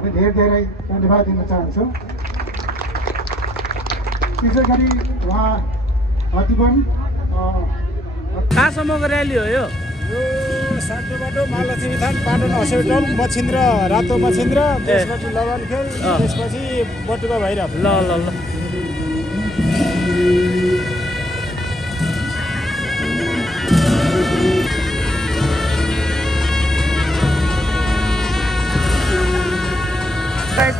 हामी धेरै धन्यवाद दिन चाहन्छौँ। त्यसै गरी उहाँ हतिवन कहाँसम्मको र्याली हो यो? सातो बाटो महालक्ष्मी थान पाटन हस्पिटल मछिन्द्र रातो मछिन्द्र त्यसपछि लगनखेल त्यसपछि बटुका भैरव। ल ल ल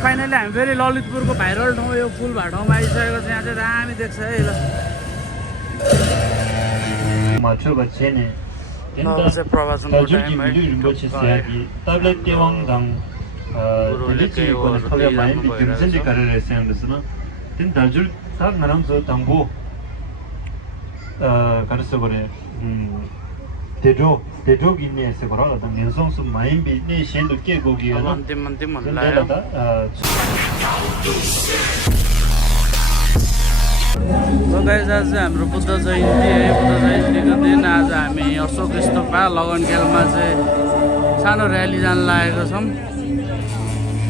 फाइनली हामी फेरि ललितपुरको भाइरल ठाउँ यो पुलभा ठाउँमा आइसकेको छ। यहाँ चाहिँ दामी देख्छ है। ल प्रवाचनको टाइम है। 대족인내에서 걸어가던 연성수 마인비 내 시엔도 깨고기에는 अन्तिम भन्नु गाइस आज चाहिँ हाम्रो बुद्ध जयन्ती है। बुद्ध जयन्तीको दिन आज हामी अशोक स्तूपमा लगनखेलमा चाहिँ सानो र्याली जान लागेको छौँ।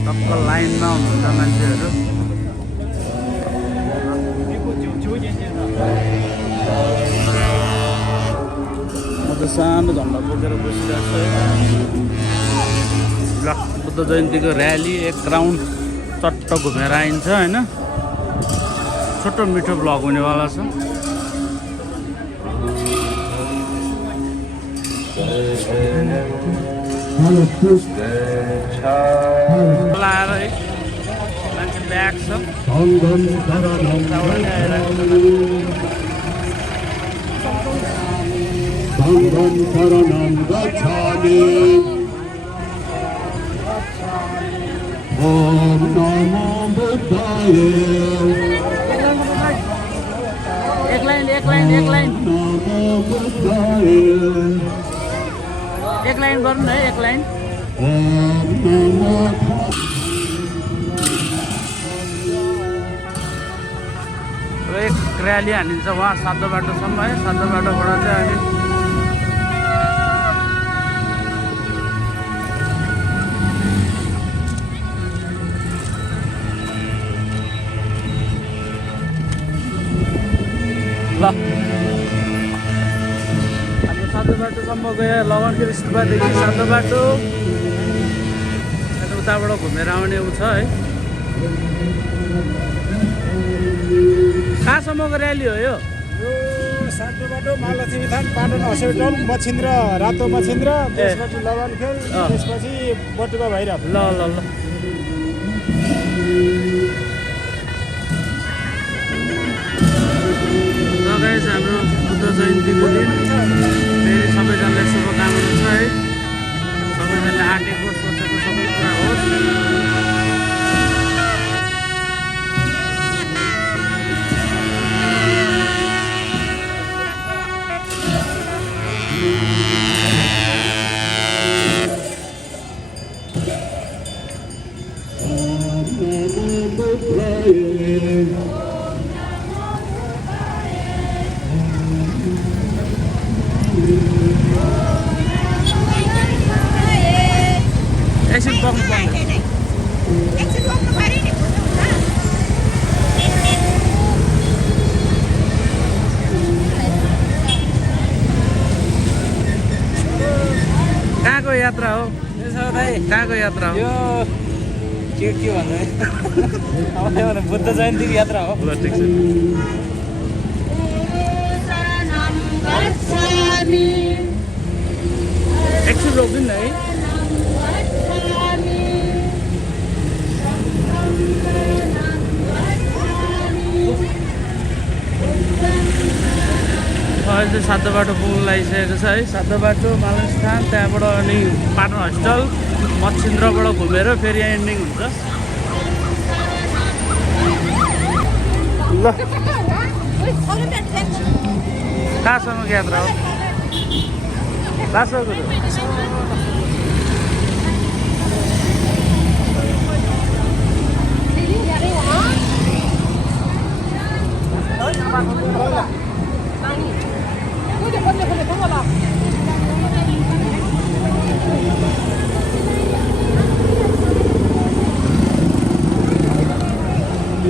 टक्क लाइनमा हुनुहुन्छ मान्छेहरू। म त सानो झन्डा बोकेर बसिरहेको छु। ल बुद्ध जयन्तीको र्याली एक राउन्ड चट्ट घुमेर आइन्छ होइन। छोटो मिठो ब्लग हुनेवाला छ। लाएर है मान्छे ब्याग छ। एक लाइन गर्नु है। एक लाइन एक र्याली हानिन्छ उहाँ सातो बाटोसम्म है। सातो बाटोबाट चाहिँ अनि ल हाम्रो सातो बाटोसम्म गयो। लगनखेल स्तूपदेखि सातो बाटो अनि उताबाट घुमेर आउने ऊ छ है। कहाँसम्मको र्याली हो यो? सातो बाटो महालक्ष्मी थान पाटन हस्पिटल मछिन्द्र रातो मछिन्द्र त्यसपछि लगनखेल त्यसपछि बटुका भैरव। ल ल ल गाइस हाम्रो बुद्ध जयन्तीको दिन फेरि सबैजनालाई शुभकामना छ है। सबैजनाले आँटेको सोचेको सबै कुरा होस्। एकछिन बग्नु पर्दैन। कहाँको यात्रा हो? कहाँको यात्रा हो? यो के भन्नु है बुद्ध जयन्तीको यात्रा हो। ल ठिक छ। एकछिन रोकिदिनु न है। अहिले चाहिँ सातो बाटो पुग्नु लागिसकेको छ है। सातो बाटो मालस्थान त्यहाँबाट अनि पाटन हस्पिटल मछिन्द्रबाट घुमेर फेरि यहाँ एन्डिङ हुन्छ। ल कहाँसम्मको यात्रा हो? लासको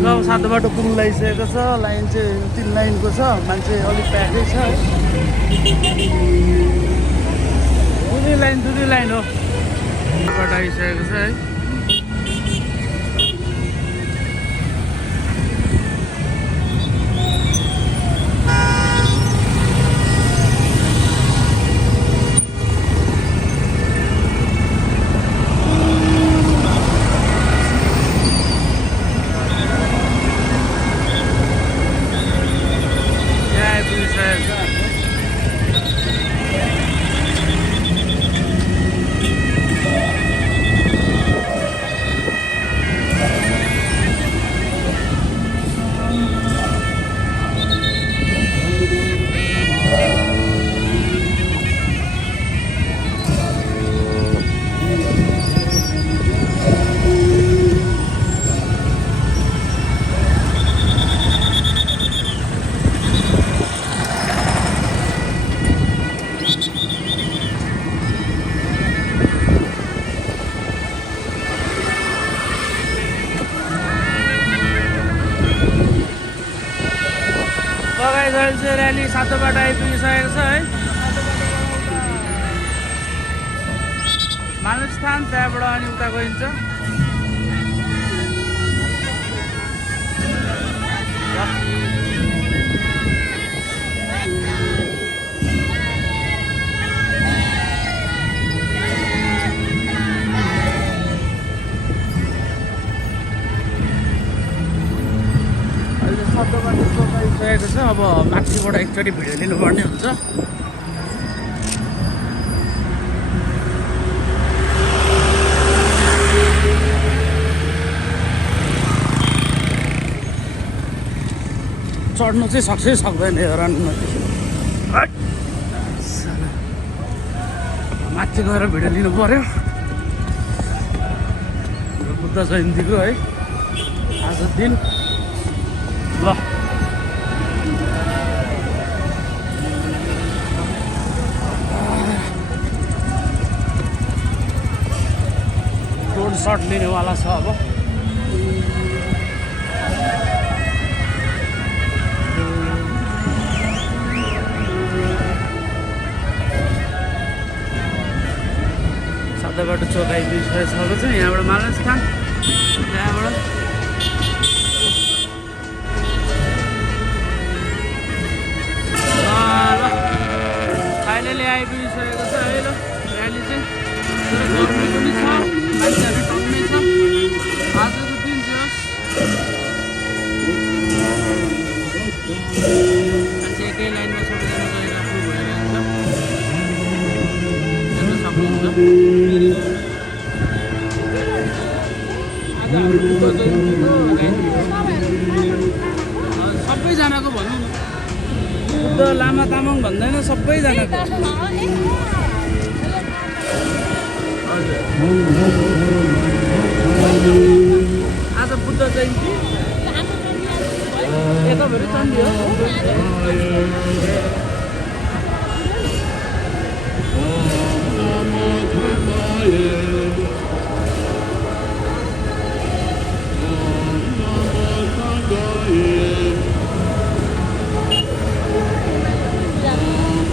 गाउँ सातो बाटो पुग्नु लागिसकेको छ लाइन चाहिँ 3 लाइनको छ मान्छे अलिक प्याकै छ दुई लाइन हो बाटो आइसकेको छ है र्याली सातो बाटो आइपुगिसकेको छ है मानवस्थान त्यहाँबाट अनि उता गइन्छ सातो बाटो आइसकेको छ अब माथिबाट एकचोटि भिडियो लिनुपर्ने हुन्छ चढ्नु चाहिँ सक्छै सक्दैन यो रनमा माथि गएर भिडियो लिनु पर्यो बुद्ध जयन्तीको है आज दिन ल ड्रोन सर्ट लिनेवाला छ अब सातो बाटो चोक आइपुगिसकेको छ यहाँबाट मानवस्थान त्यहाँबाट फाइनली आइपुगिसकेको छ है ल र्याली चाहिँ तर गर्मी पनि छ मान्छेहरू टन्नै छ आजको दिन चाहिँ मान्छे एकै लाइनमा सबैजना गइराख्नु भइरहेको छ सक्नुहुन्छ सबैजनाको भनौँ न बुद्ध लामा तामाङ भन्दैन सबैजनाको आज बुद्ध जयन्ती तपाईँहरू चण्डी हो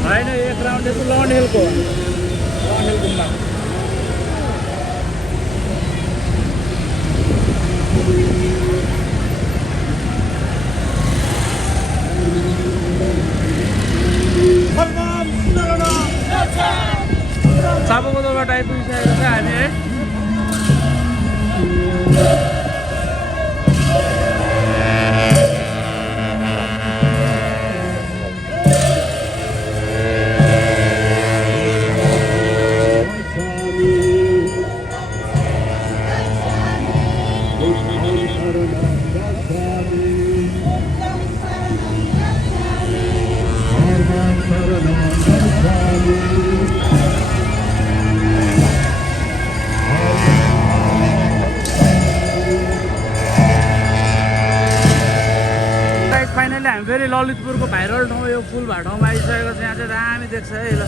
होइन एक राउन्ड यस्तो लन्ड हिलको गुम्बा चापाकोदोबाट आइपुगिसकेको छ हामी है फाइनली हामी फेरि ललितपुरको भाइरल ठाउँ यो फुलभा ठाउँमा आइसकेको छ यहाँ चाहिँ दामी देख्छ है ल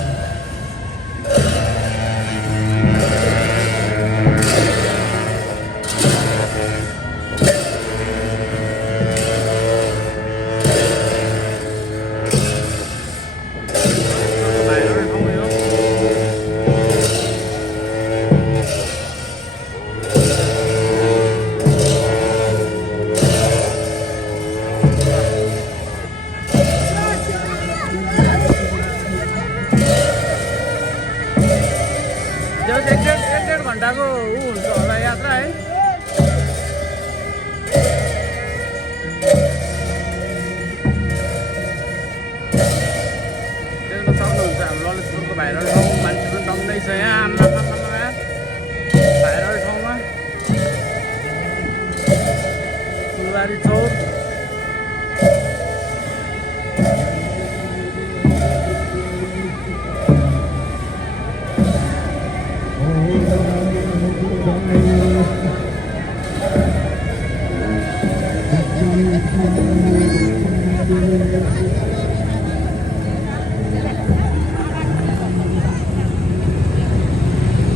पुजारी चौर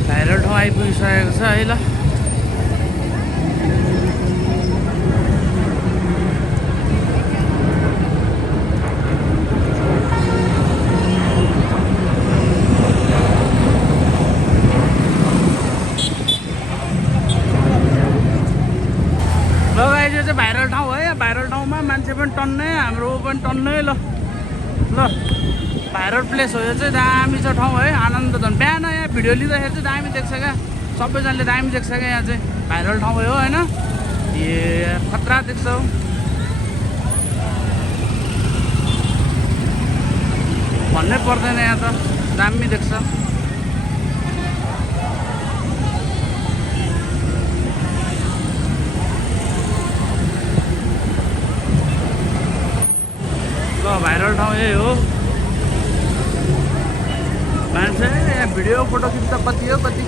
भाइरल ठाउँ आइपुगिसकेको छ है ल यो चाहिँ भाइरल ठाउँ हो यहाँ भाइरल ठाउँमा मान्छे पनि टन्नै हाम्रो पनि टन्नै ल भाइरल प्लेस हो यो चाहिँ दामी छ ठाउँ है आनन्द झन् बिहान यहाँ भिडियो लिँदाखेरि चाहिँ दामी देख्छ क्या सबैजनाले दामी देख्छ क्या यहाँ चाहिँ भाइरल ठाउँ हो होइन ए खतरा देख्छ हौ भन्नै पर्दैन यहाँ त दामी देख्छ ल भाइरल ठाउँ यही हो मान्छे यहाँ भिडियो फोटो खिच्छ कति हो कति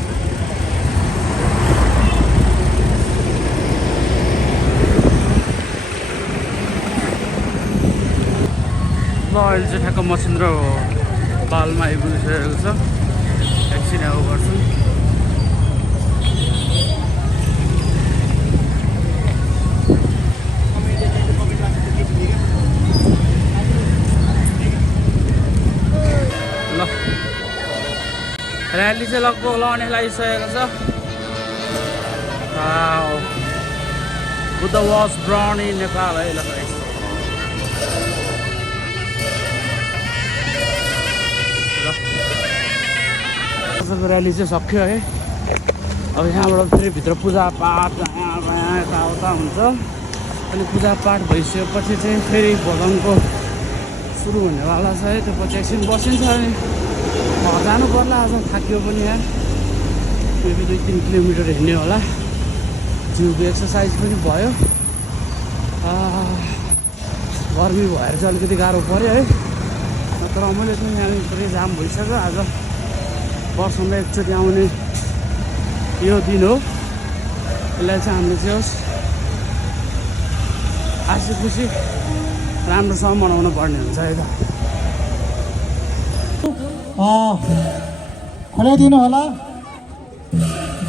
ल अहिले चाहिँ ठ्याक्क मसिन्द्र पालमा आइपुगिसकेको छ एकछिन अब गर्छु र्याली चाहिँ लगभग लाउने लागिसकेको छ Buddha was brown in Nepal है ल र्याली चाहिँ सक्यो है अब यहाँबाट फेरि भित्र पूजापाठ यहाँ यताउता हुन्छ अनि पूजापाठ भइसकेपछि चाहिँ फेरि भजनको सुरु हुनेवाला छ है त्यो पछि एकछिन बसिन्छ अनि जानु पर्ला आज थाकियो पनि यहाँ मेबी 2-3 किलोमिटर हिँड्ने होला जिउको एक्सर्साइज पनि भयो गर्मी भएर चाहिँ अलिकति गाह्रो पऱ्यो है नत्र मैले चाहिँ यहाँ पुरै जाम भइसक्यो आज वर्षमा एकचोटि आउने यो दिन हो यसलाई चाहिँ हामीले चाहिँ होस् हाँसी खुसी राम्रोसँग मनाउनु पर्ने हुन्छ है त खुलाइदिनु होला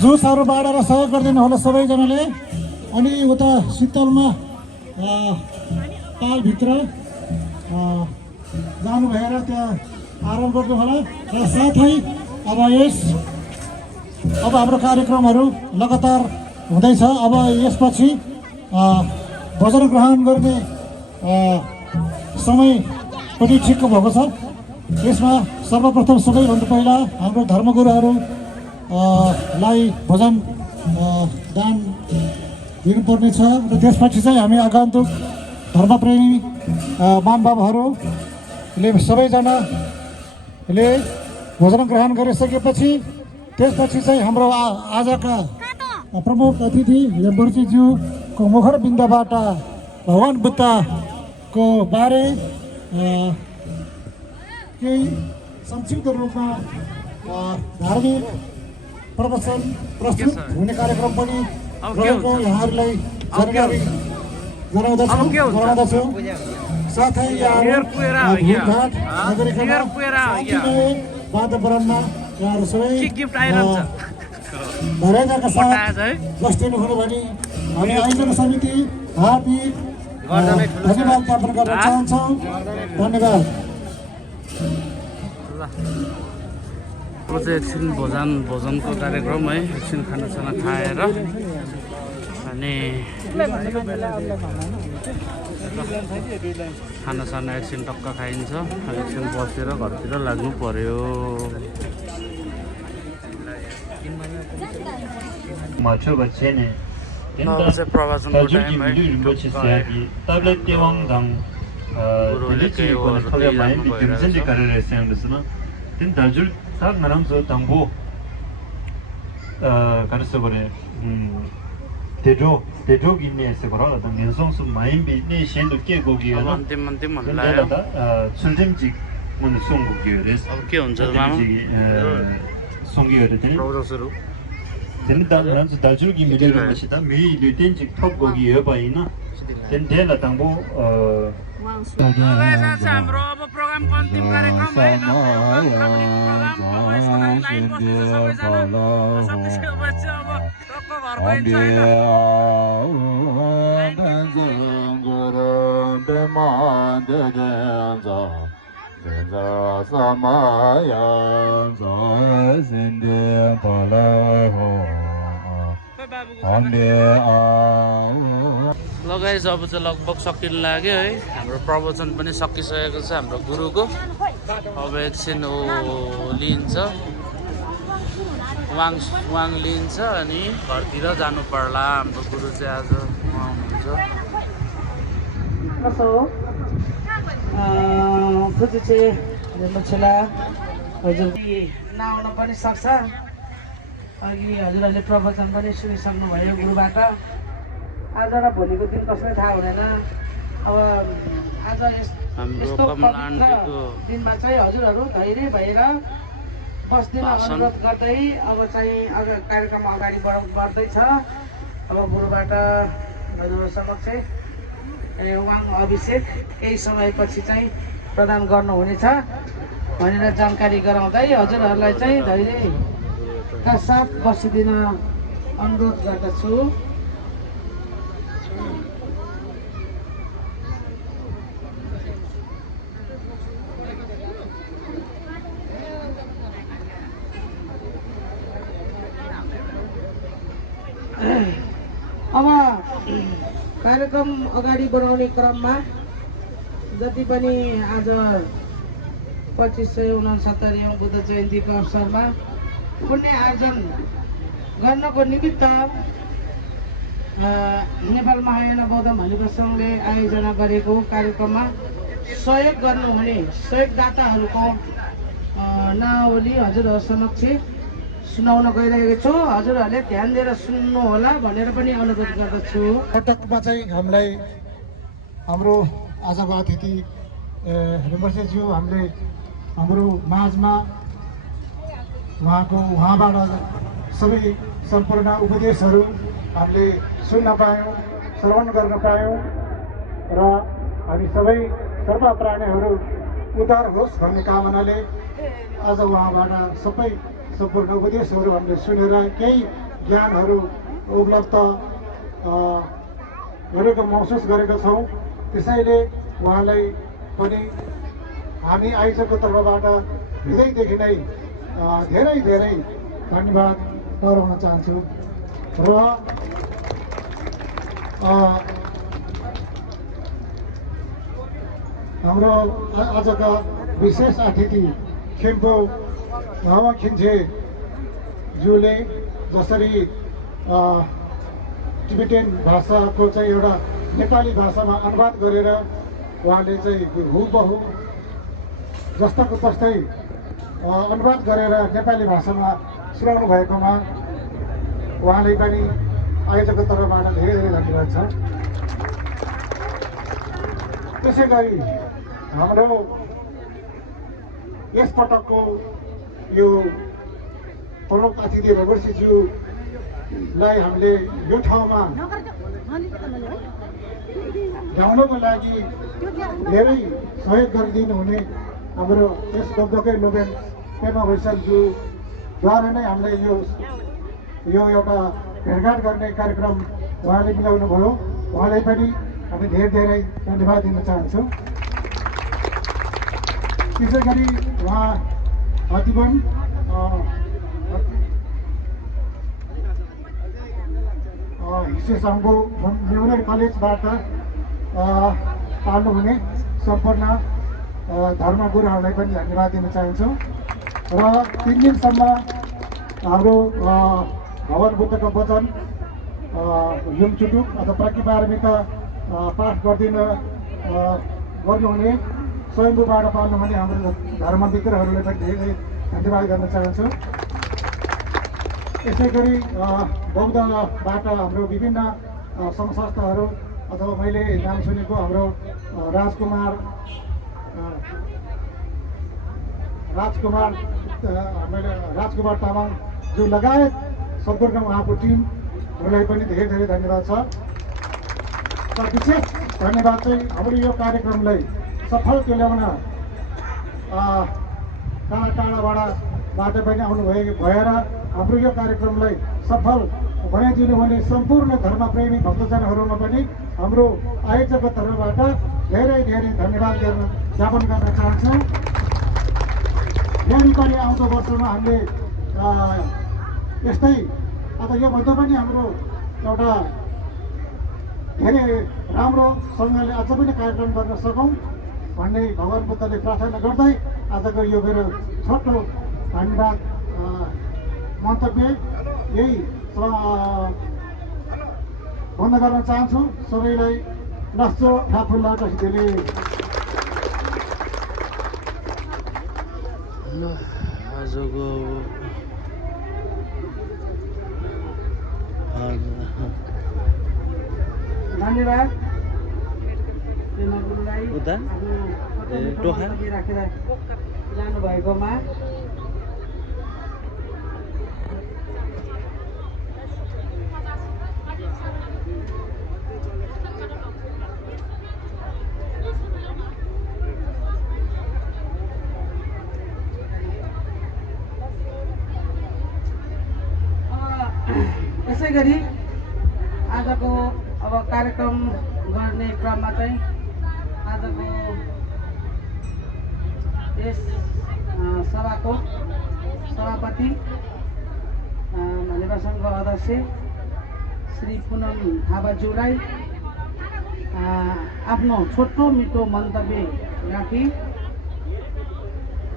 जुसहरू बाँडेर सहयोग गरिदिनु होला सबैजनाले अनि उता शीतलमा पालभित्र जानु भएर त्यहाँ आराम गर्नु होला र साथै अब हाम्रो कार्यक्रमहरू लगातार हुँदैछ अब यसपछि भजन ग्रहण गर्ने समय पनि ठिक भएको छ यसमा सर्वप्रथम सबैभन्दा पहिला हाम्रो धर्मगुरुहरूलाई भजन दान दिनुपर्ने छ र त्यसपछि चाहिँ हामी आगन्तुक धर्मप्रेमी मामबाबुहरूले सबैजनाले भजन ग्रहण गरिसकेपछि त्यसपछि चाहिँ हाम्रो आजका प्रमुख अतिथि लेम्बर्जीज्यूको मुखरबिन्दबाट भगवान बुद्धको बारे केही संक्षिप्त रूपमा धार्मिक प्रवचन प्रस्तुत हुने कार्यक्रम पनि रहेको यहाँहरूलाई जानकारी गराउँदछु साथै भेटघाट नगरिकन वातावरणमा यहाँहरू सबै धैर्यताका साथ बस्दिनु हुनु भने हामी आयोजना समिति हार्दिक धन्यवाद ज्ञापन गर्न चाहन्छौँ धन्यवाद अब चाहिँ एकछिन भोजनको कार्यक्रम है एकछिन खानासाना खाएर अनि खानासाना एकछिन टक्क खाइन्छ एकछिन बसेर घरतिर लाग्नु पर्यो प्रवचनको टाइम है Then Dajul tak ngaram so tambo karso bore 대조 인내에서 걸어가다 면성수 마인비니 신도 깨고기요. अन्तिम भन्नुलाई 근데다 술점직 문 송고기요레스. अब के हुन्छ मामा 송기요레 되니. प्रभुजसहरू 된다 란스 달주기 미래를 마시다 미 류텐직 톱고기요 바이나. 된데라 당보 गाइस हाम्रो अब प्रोग्रामको अन्तिम कार्यक्रम है प्रोग्राम अब यसको लागि लाइन बस्दैछ सबैजना सकिसकेपछि अब टक्क घर गइन्छ ल गाइस अब चाहिँ लगभग सकिन लाग्यो है हाम्रो प्रवचन पनि सकिसकेको छ हाम्रो गुरुको अब एकछिन लिन्छ वाङ लिन्छ अनि घरतिर जानु पर्ला हाम्रो गुरु चाहिँ आज आउनुहुन्छ खुसी चाहिँ मछला हजुर नआउन पनि सक्छ अघि हजुरहरूले प्रवचन पनि सुनिसक्नुभयो गुरुबाट आज र भोलिको दिन कसैलाई थाहा हुँदैन अब आज यस्तो दिनमा चाहिँ हजुरहरू धैर्य भएर बस्दिन अनुरोध गर्दै अब चाहिँ कार्यक्रम अगाडि बढाउनु पर्दैछ अब गुरुबाट हजुर समक्ष वाङ अभिषेक केही समयपछि चाहिँ प्रदान गर्नुहुनेछ भनेर जानकारी गराउँदै हजुरहरूलाई चाहिँ धैर्यका साथ बसिदिन अनुरोध गर्दछु अब कार्यक्रम अगाडि बढाउने क्रममा जति पनि आज 2569औं बुद्ध जयन्तीको अवसरमा पुण्य आर्जन गर्नको निमित्त नेपाल महायान बौद्ध भनेको सङ्घले आयोजना गरेको कार्यक्रममा सहयोग गर्नुहुने सहयोगदाताहरूको नावली हजुरहरू समक्ष सुनाउन गइरहेको छु हजुरहरूले ध्यान दिएर सुन्नु होला भनेर पनि अनुरोध गर्दछु पटकमा चाहिँ हामीलाई हाम्रो आजको अतिथि हेमर्सेज्यू हामीले हाम्रो माझमा उहाँबाट सबै सम्पूर्ण उपदेशहरू हामीले सुन्न पायौँ श्रवण गर्न पायौँ र हामी सबै सर्व प्राणीहरू उद्धार होस् भन्ने कामनाले आज उहाँबाट सबै सम्पूर्ण उपदेशहरू हामीले सुनेर केही ज्ञानहरू उपलब्ध गरेको महसुस गरेका छौँ त्यसैले उहाँलाई पनि हामी आयोजकको तर्फबाट हृदयदेखि नै धेरै धेरै धन्यवाद गराउन चाहन्छु र हाम्रो आजका विशेष अतिथि खेम्पो हावा खिन्जेज्यूले जसरी टिबेटियन भाषाको चाहिँ एउटा नेपाली भाषामा अनुवाद गरेर उहाँले चाहिँ हुबहु जस्ताको तस्तै अनुवाद गरेर नेपाली भाषामा सुनाउनु भएकोमा उहाँले पनि आयोजकको तर्फबाट धेरै धेरै धन्यवाद छ त्यसै गरी हाम्रो यसपटकको यो प्रमुख अतिथि रघुवंशीज्यूलाई हामीले यो ठाउँमा ल्याउनको लागि धेरै सहयोग गरिदिनु हुने हाम्रो यस गब्दकै लोबेन पेमा भैसलज्यूद्वारा नै हामीले यो एउटा भेटघाट गर्ने कार्यक्रम उहाँले मिलाउनु भयो उहाँलाई पनि हामी धेरै धेरै धन्यवाद दिन चाहन्छौँ त्यसै गरी उहाँ हतिवन हिस्से साङ्गो मेमोरियल कलेजबाट पाल्नुहुने सम्पूर्ण धर्मगुरुहरूलाई पनि धन्यवाद दिन चाहन्छौँ र 3 दिनसम्म हाम्रो भगवान बुद्धको वचन युमचुटुक अथवा प्रतिपारमिता पाठ गर्नुहुने स्वयम्भूबाट पाल्नुहुने हाम्रो धर्ममित्रहरूलाई पनि धेरै धन्यवाद गर्न चाहन्छु यसै गरी बौद्धबाट हाम्रो विभिन्न सङ्घ संस्थाहरू अथवा मैले नाम सुनेको हाम्रो राजकुमार तामाङज्यू लगायत सम्पूर्ण उहाँको टिमहरूलाई पनि धेरै धेरै धन्यवाद छ। र विशेष धन्यवाद चाहिँ हाम्रो यो कार्यक्रमलाई सफल तुल्याउन टाढा टाढाबाट पनि भएर हाम्रो यो कार्यक्रमलाई सफल बनाइदिनु हुने सम्पूर्ण धर्मप्रेमी भक्तजनहरूमा पनि हाम्रो आयोजकको तर्फबाट धेरै धेरै धन्यवाद ज्ञापन गर्न चाहन्छौँ। यही पनि आउँदो वर्षमा हामीले यस्तै अथवा योभन्दा पनि हाम्रो एउटा धेरै राम्रोसँगले अझ पनि कार्यक्रम गर्न सकौँ भन्ने भगवान् बुद्धले प्रार्थना गर्दै आजको यो मेरो छोटो धन्यवाद मन्तव्य यही बन्द गर्न चाहन्छु। सबैलाई लस्चो ढाफुल्ला टसिदेले आजको धन्यवाद गुरुलाई टोखा राखेर जानुभएकोमा। यसै गरी आजको अब कार्यक्रम गर्ने क्रममा चाहिँ आजको यस सभाको सभापति मालेवा सङ्घको अध्यक्ष श्री पुनम थापाज्यूलाई आफ्नो छोटो मिठो मन्तव्य राखी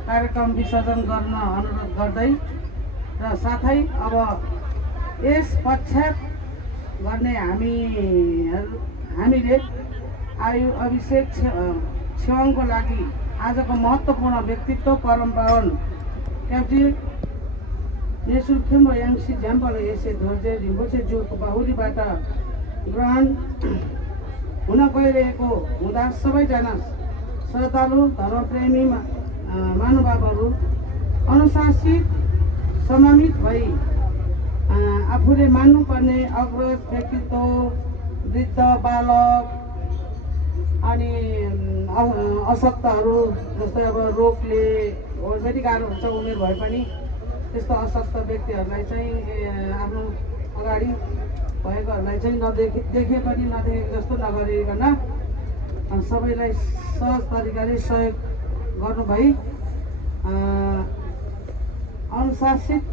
कार्यक्रम विसर्जन गर्न अनुरोध गर्दै र साथै अब यस पश्चात गर्ने हामीले आयु अभिषेक छेवाङको लागि आजको महत्त्वपूर्ण व्यक्तित्व परम्परावन क्याप्टेन नेसुखेम र याङ्सी झ्याम्पल एसे धोर्जे रिम्पोछे ज्यूको बाहुलीबाट ग्रहण हुन गइरहेको हुँदा सबैजना श्रद्धालु धर्मप्रेमी महानुभावहरू अनुशासित समामित भई आफूले मान्नुपर्ने अग्रज व्यक्तित्व वृद्ध बालक अनि अशक्तहरू जस्तै अब रोगले अलरेडी गाह्रो हुन्छ उमेर भए पनि त्यस्तो अशक्त व्यक्तिहरूलाई चाहिँ आफ्नो अगाडि भएकोहरूलाई चाहिँ देखे पनि नदेखेको जस्तो नगरिकन सबैलाई सहज तरिकाले सहयोग गर्नुभई अनुशासित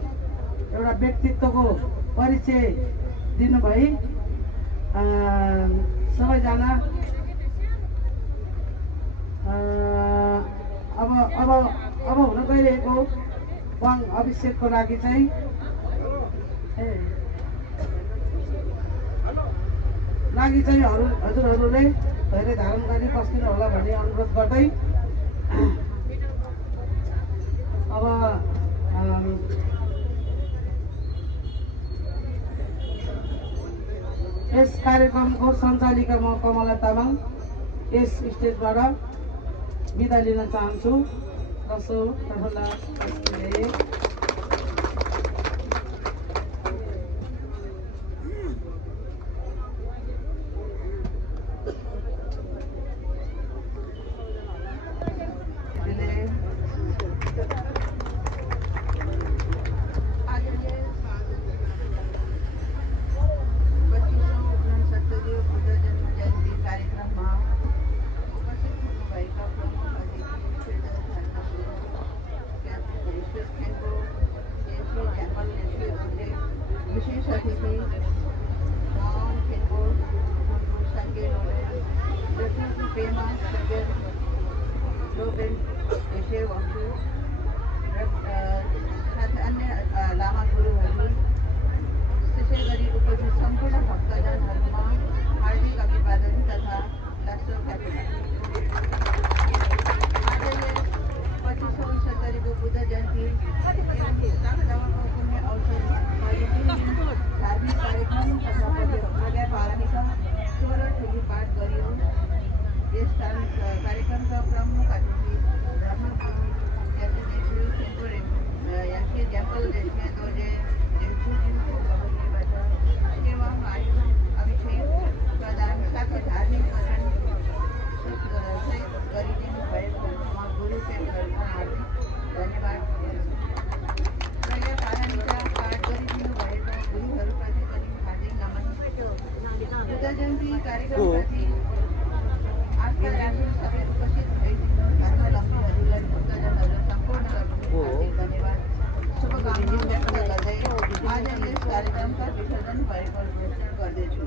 एउटा व्यक्तित्वको परिचय दिनुभई सबैजना अब हुन गइरहेको वाङ अभिषेकको लागि चाहिँ हजुरहरूले धेरै धारण गरी बस्दिनु होला भन्ने अनुरोध गर्दै अब यस कार्यक्रमको सञ्चालिका म कमला तामाङ यस स्टेजबाट बिदा लिन चाहन्छु। कसो Thank you. प्रमुख अतिथि धर्मगुरु जैसे नेहरू टेम्पल यांके जंगल देखने तो जे जिनको बहुलीबाट सेवा आयो अभिषेक प्रदान साथै धार्मिक वचन गरिदिनु भएको म गुरुदेवहरूको हार्दिक धन्यवाद दिन्छु र यस आराधना पाठ गरिदिनु भएको गुरुहरूप्रति पनि हार्दिक नमन बुद्ध जयन्ती कार्यक्रमप्रति आस्था राखी सबै उपस्थित भइदिनु धर्मावलम्बीहरूलाई भक्तजनहरू सम्पूर्णलाई हार्दिक धन्यवाद शुभकामना व्यक्त गर्दै आज यस कार्यक्रमका विसर्जन भएको घोषणा गर्दैछु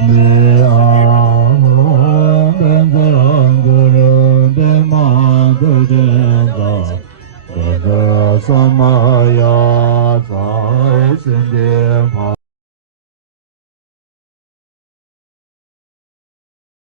Amen. 神殿旁。